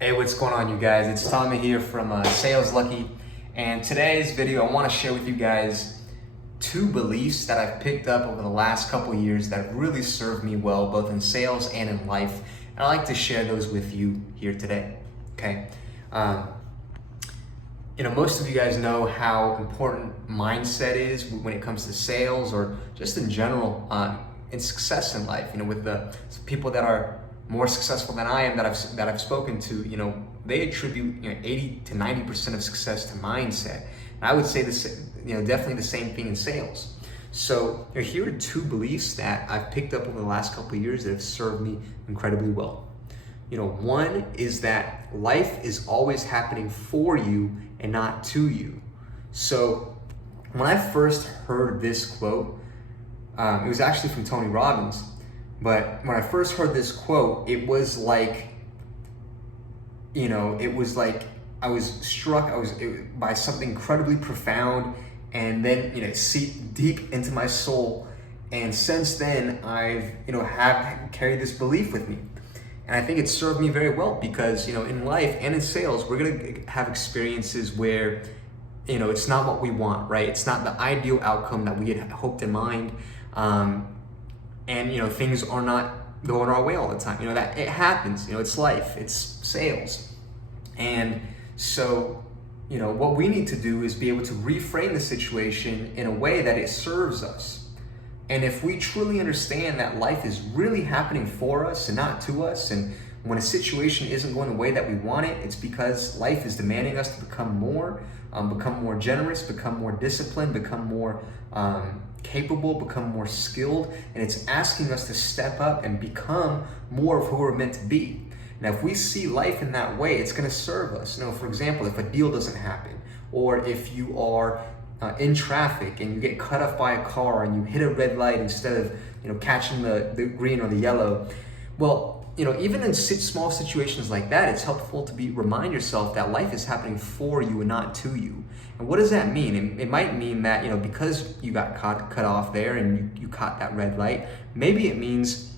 Hey, what's going on, you guys? It's Tommy here from Sales Lucky, and today's video I want to share with you guys two beliefs that I've picked up over the last couple of years that have really served me well, both in sales and in life, and I'd like to share those with you here today. Okay, most of you guys know how important mindset is when it comes to sales or just in general in success in life. With the people that are more successful than I am that I've spoken to, they attribute 80 to 90% of success to mindset. And I would say this, definitely the same thing in sales. So here are two beliefs that I've picked up over the last couple of years that have served me incredibly well. One is that life is always happening for you and not to you. So when I first heard this quote, it was actually from Tony Robbins. But when I first heard this quote, it was like I was struck by something incredibly profound, and then it seeped deep into my soul. And since then, I've have carried this belief with me, and I think it served me very well because in life and in sales, we're gonna have experiences where it's not what we want, right? It's not the ideal outcome that we had hoped in mind. And things are not going our way all the time. That it happens. It's life. It's sales. And so, what we need to do is be able to reframe the situation in a way that it serves us. And if we truly understand that life is really happening for us and not to us, and when a situation isn't going the way that we want it, it's because life is demanding us to become more generous, become more disciplined, become more capable, become more skilled, and it's asking us to step up and become more of who we're meant to be. Now, if we see life in that way, it's going to serve us. For example, if a deal doesn't happen, or if you are in traffic and you get cut off by a car and you hit a red light instead of catching the green or the yellow, well, even in small situations like that, it's helpful to remind yourself that life is happening for you and not to you. And what does that mean? It might mean that, because you got cut off there and you caught that red light, maybe it means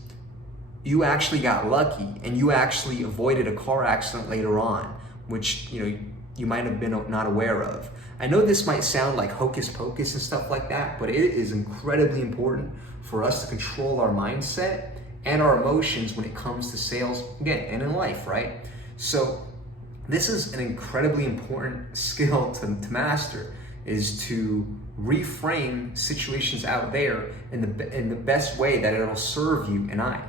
you actually got lucky and you actually avoided a car accident later on, which, you might have been not aware of. I know this might sound like hocus pocus and stuff like that, but it is incredibly important for us to control our mindset and our emotions when it comes to sales, again, and in life, right? So this is an incredibly important skill to master, is to reframe situations out there in the best way that it'll serve you and I.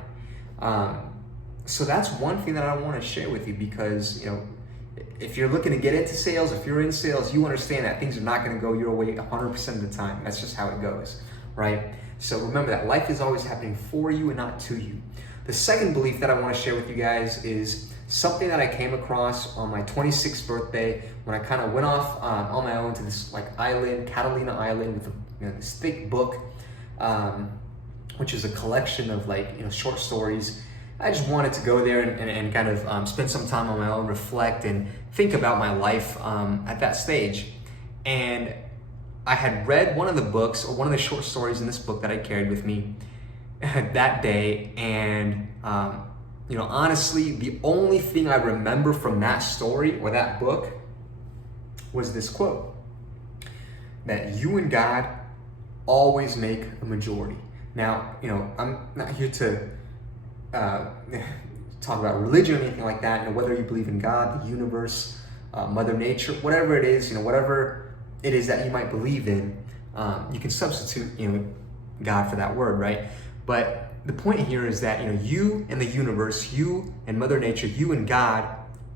So that's one thing that I want to share with you, because if you're looking to get into sales, if you're in sales, you understand that things are not going to go your way 100% of the time. That's just how it goes, right? So remember that life is always happening for you and not to you. The second belief that I want to share with you guys is something that I came across on my 26th birthday when I kind of went off on my own to this island, Catalina Island, with this thick book, which is a collection of short stories. I just wanted to go there and kind of spend some time on my own, reflect and think about my life at that stage. And I had read one of the books, or one of the short stories in this book that I carried with me that day, and honestly, the only thing I remember from that story or that book was this quote: that you and God always make a majority. Now, I'm not here to talk about religion or anything like that. Whether you believe in God, the universe, Mother Nature, whatever it is, whatever it is that you might believe in, you can substitute God for that word, right? But the point here is that you and the universe, you and Mother Nature, you and God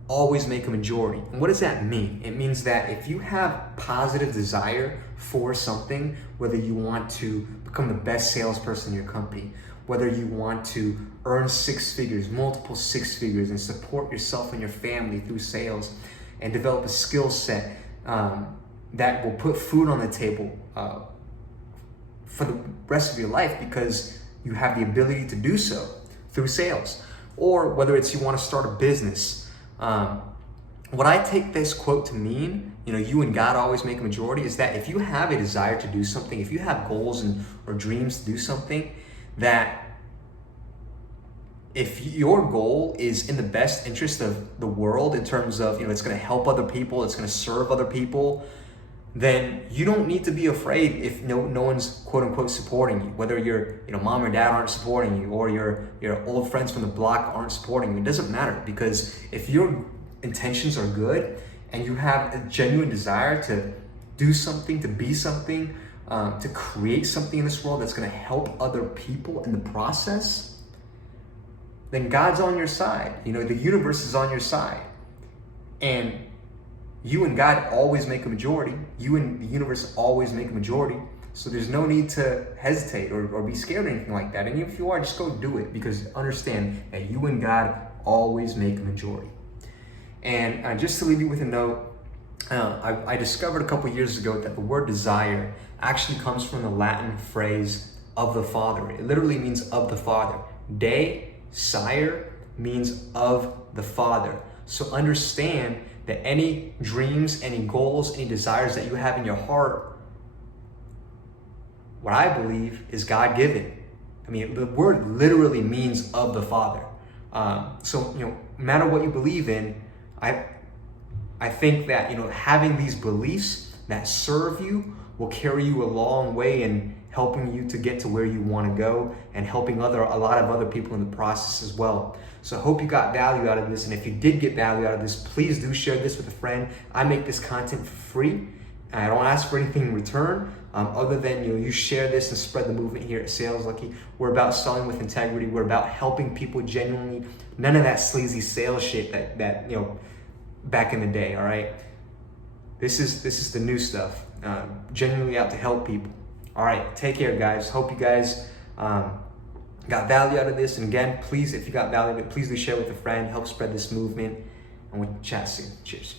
always make a majority. And what does that mean? It means that if you have positive desire for something, whether you want to become the best salesperson in your company, whether you want to earn six figures, multiple six figures, and support yourself and your family through sales, and develop a skill set that will put food on the table for the rest of your life because you have the ability to do so through sales. Or whether it's you want to start a business. What I take this quote to mean, you and God always make a majority, is that if you have a desire to do something, if you have goals or dreams to do something, that if your goal is in the best interest of the world in terms of, it's going to help other people, it's going to serve other people, then you don't need to be afraid if no one's quote unquote supporting you. Whether your mom or dad aren't supporting you, or your old friends from the block aren't supporting you, it doesn't matter, because if your intentions are good and you have a genuine desire to do something, to be something, to create something in this world that's going to help other people in the process, then God's on your side. The universe is on your side. And you and God always make a majority. You and the universe always make a majority. So there's no need to hesitate or be scared or anything like that. And if you are, just go do it, because understand that you and God always make a majority. And just to leave you with a note, I discovered a couple years ago that the word desire actually comes from the Latin phrase of the Father. It literally means of the Father. De, sire, means of the Father. So understand that any dreams, any goals, any desires that you have in your heart, what I believe is God-given. The word literally means of the Father. So no matter what you believe in, I think that having these beliefs that serve you will carry you a long way in helping you to get to where you want to go, and helping a lot of other people in the process as well. So I hope you got value out of this, and if you did get value out of this, please do share this with a friend. I make this content for free, and I don't ask for anything in return, other than you share this and spread the movement here at Sales Lucky. We're about selling with integrity. We're about helping people genuinely. None of that sleazy sales shit that back in the day. All right, this is the new stuff. Genuinely out to help people. All right, take care, guys. Hope you guys got value out of this. And again, please, if you got value out of it, please do share with a friend. Help spread this movement. And we'll chat soon. Cheers.